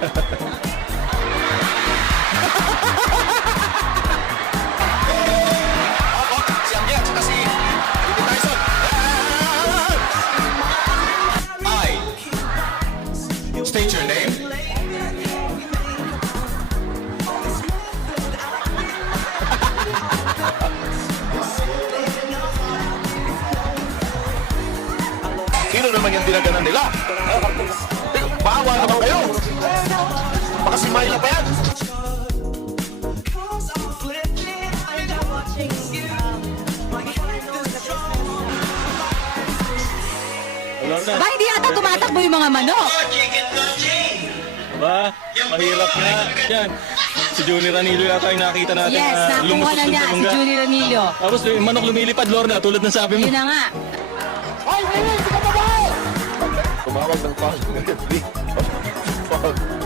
Si Angge at saka si David Tyson. State your name. Sino naman yung dinaganan nila? Bawa naman kayo! Baka si Myla pa yan! Ba, hindi ata tumatakbo yung mga manok. Ba, mahirap nga. Yan. Si Junior Ranillo yata yung nakita natin Yes, na nakuha lumusot na ng niya si palungga. Julie Ranillo. Tapos yung manok lumilipad, Lorna, tulad ng sabi mo. Yun na nga. Tumawag ng foul. Foul.